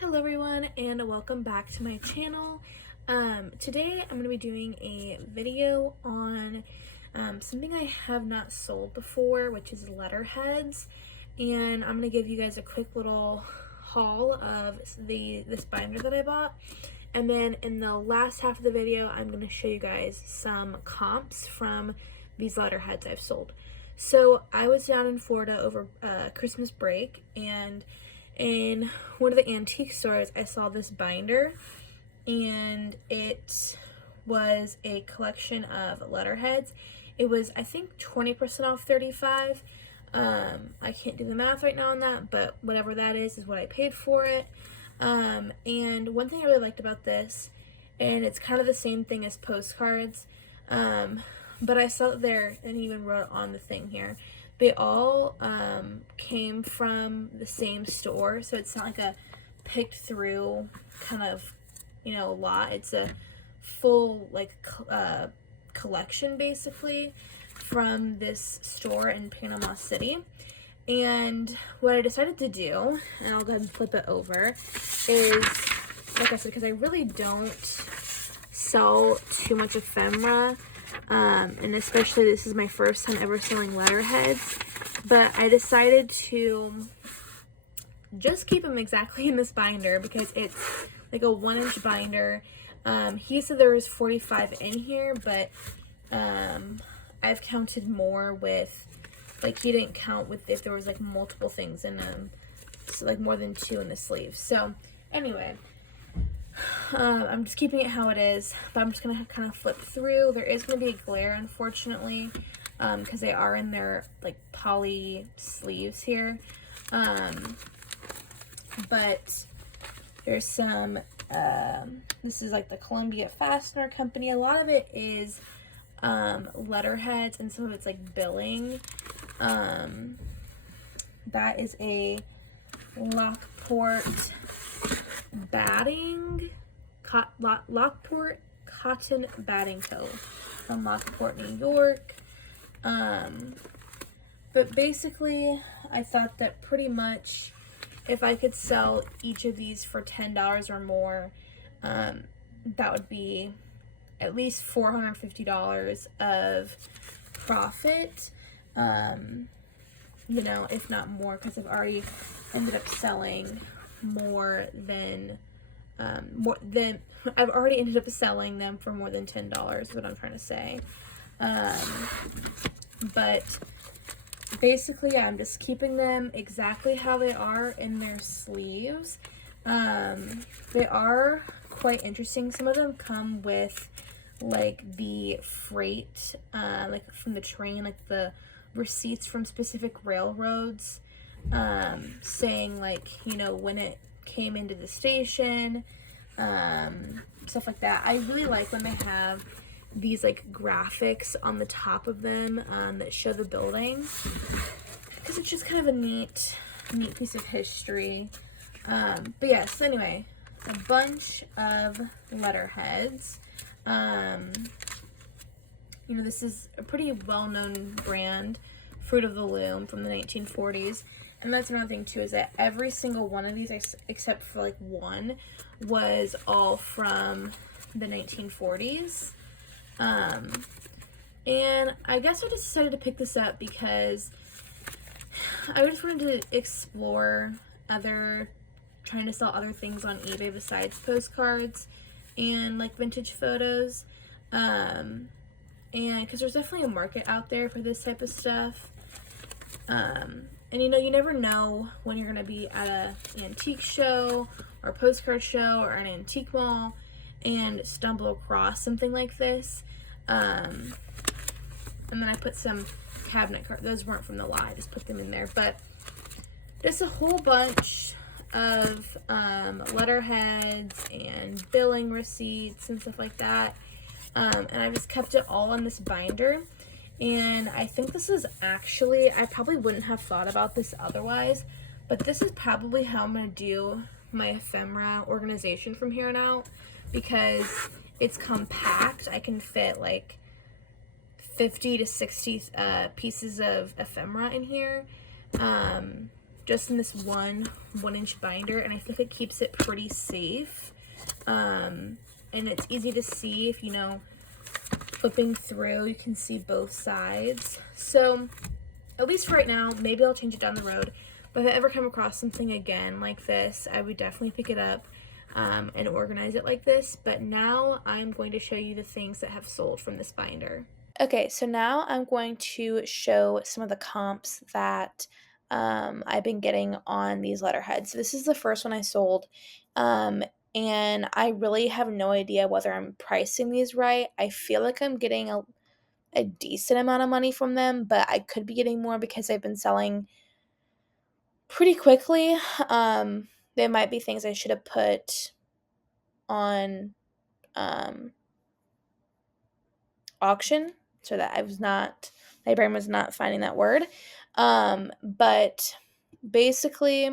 Hello everyone and welcome back to my channel. Today I'm going to be doing a video on something I have not sold before, which is Letterheads, and I'm going to give you guys a quick little haul of this binder that I bought, and then in the last half of the video I'm going to show you guys some comps from these Letterheads I've sold. So I was down in Florida over Christmas break, and in one of the antique stores I saw this binder, and it was a collection of letterheads. It was, I think, 20% off 35. I can't do the math right now on that, but whatever that is what I paid for it. And one thing I really liked about this, and it's kind of the same thing as postcards, but I saw it there and even wrote on the thing here. They all came from the same store, so it's not like a picked through kind of, lot. It's a full collection basically from this store in Panama City. And what I decided to do, and I'll go ahead and flip it over, is, like I said, because I really don't sell too much ephemera, and especially this is my first time ever selling letterheads, but I decided to just keep them exactly in this binder because it's like a 1-inch binder. He said there was 45 in here, but I've counted more with, he didn't count with if there was multiple things in them, so more than 2 in the sleeves. So anyway, I'm just keeping it how it is, but I'm just going to kind of flip through. There is going to be a glare, unfortunately, because they are in their, poly sleeves here. But there's some, this is, the Columbia Fastener Company. A lot of it is letterheads, and some of it's, billing. That is a Lockport batting, Lockport cotton batting toe from Lockport, New York. But basically I thought that pretty much if I could sell each of these for $10 or more, that would be at least $450 of profit, if not more, because I've already ended up selling more than I've already ended up selling them for more than $10, is what I'm trying to say. But basically, yeah, I'm just keeping them exactly how they are in their sleeves. They are quite interesting. Some of them come with the freight, from the train, the receipts from specific railroads, saying when it came into the station, stuff like that. I really like when they have these graphics on the top of them that show the building, because it's just kind of a neat piece of history. But yeah, so anyway, a bunch of letterheads. This is a pretty well-known brand, Fruit of the Loom, from the 1940s. And that's another thing too, is that every single one of these, except for one, was all from the 1940s. And I guess I just decided to pick this up because I just wanted to explore trying to sell other things on eBay besides postcards and vintage photos. And because there's definitely a market out there for this type of stuff. And you never know when you're going to be at an antique show or a postcard show or an antique mall and stumble across something like this. And then I put some cabinet cards. Those weren't from the lot. I just put them in there. But just a whole bunch of letterheads and billing receipts and stuff like that. And I just kept it all in this binder. And I think this is actually, I probably wouldn't have thought about this otherwise, but this is probably how I'm going to do my ephemera organization from here on out, because it's compact. I can fit 50 to 60 pieces of ephemera in here. just in this one-inch binder, and I think it keeps it pretty safe. And it's easy to see if, flipping through, you can see both sides. So at least for right now, maybe I'll change it down the road. But if I ever come across something again like this, I would definitely pick it up and organize it like this. But now I'm going to show you the things that have sold from this binder. Okay, so now I'm going to show some of the comps that I've been getting on these letterheads. So this is the first one I sold, and I really have no idea whether I'm pricing these right. I feel like I'm getting a decent amount of money from them, but I could be getting more because I've been selling pretty quickly. There might be things I should have put on auction so that my brain was not finding that word. But basically,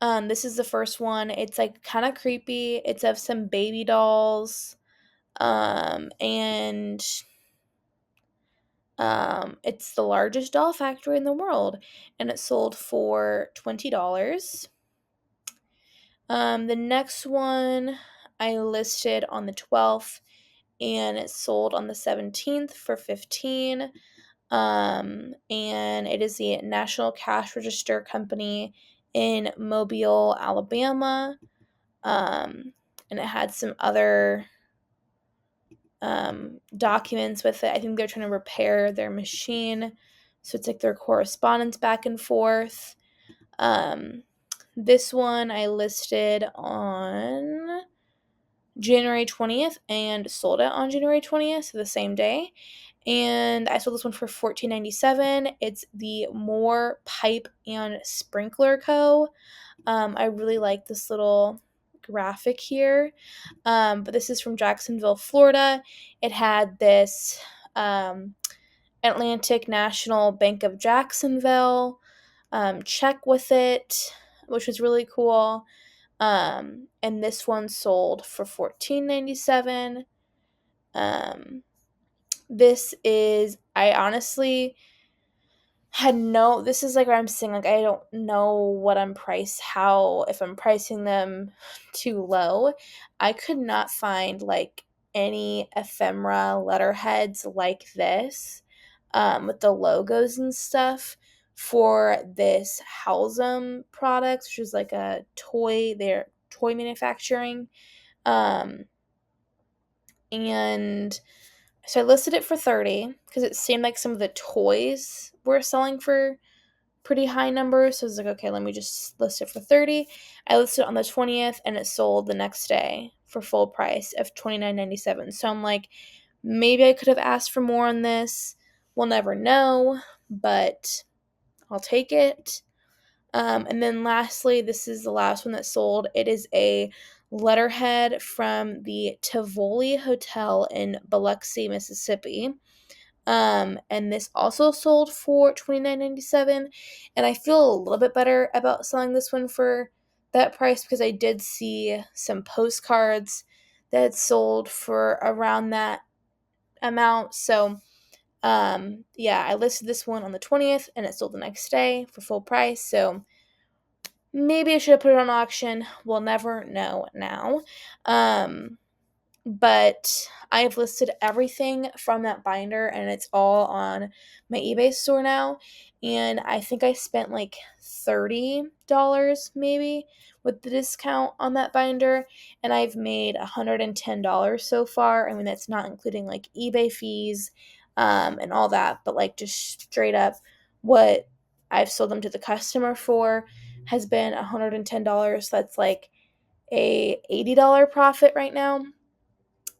this is the first one. It's like kind of creepy. It's of some baby dolls. And it's the largest doll factory in the world, and it sold for $20. The next one I listed on the 12th, and it sold on the 17th for $15. And it is the National Cash Register Company in Mobile, Alabama. And it had some other documents with it. I think they're trying to repair their machine, so it's like their correspondence back and forth. This one I listed on January 20th and sold it on January 20th, so the same day. And I sold this one for $14.97. It's the Moore Pipe and Sprinkler Co. I really like this little graphic here. But this is from Jacksonville, Florida. It had this Atlantic National Bank of Jacksonville check with it, which was really cool. And this one sold for $14.97. This is, I honestly this is like where I'm saying, like, I don't know what if I'm pricing them too low. I could not find like any ephemera letterheads like this, with the logos and stuff for this Halsum product, which is like their toy manufacturing. And so I listed it for $30 because it seemed like some of the toys were selling for pretty high numbers. So I was like, okay, let me just list it for $30. I listed it on the 20th, and it sold the next day for full price of $29.97. So I'm like, maybe I could have asked for more on this. We'll never know, but I'll take it. And then lastly, this is the last one that sold. It is a letterhead from the Tivoli Hotel in Biloxi, Mississippi. And this also sold for $29.97. And I feel a little bit better about selling this one for that price because I did see some postcards that had sold for around that amount. So yeah, I listed this one on the 20th and it sold the next day for full price. So maybe I should have put it on auction. We'll never know now. But I've listed everything from that binder, and it's all on my eBay store now. And I think I spent like $30 maybe with the discount on that binder, and I've made $110 so far. I mean, that's not including like eBay fees and all that, but like just straight up what I've sold them to the customer for has been $110. That's like a $80 profit right now.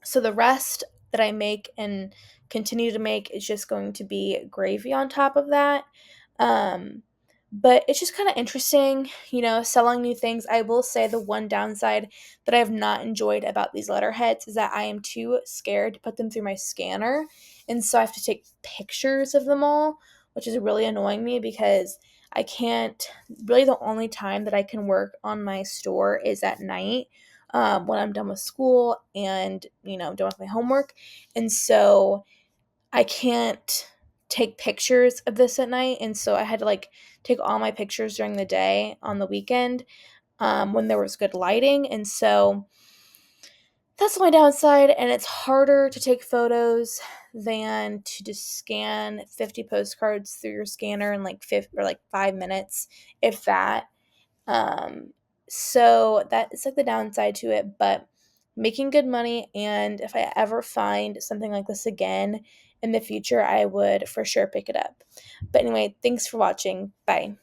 So the rest that I make and continue to make is just going to be gravy on top of that. But it's just kind of interesting, selling new things. I will say the one downside that I have not enjoyed about these letterheads is that I am too scared to put them through my scanner. And so I have to take pictures of them all, which is really annoying me because I can't, really the only time that I can work on my store is at night, when I'm done with school and, done with my homework. And so I can't take pictures of this at night, and so I had to like take all my pictures during the day on the weekend when there was good lighting, and so that's my downside, and it's harder to take photos than to just scan 50 postcards through your scanner in like 5 minutes, if that. Um, so that's like the downside to it, but making good money. And if I ever find something like this again in the future, I would for sure pick it up. But anyway, thanks for watching. Bye.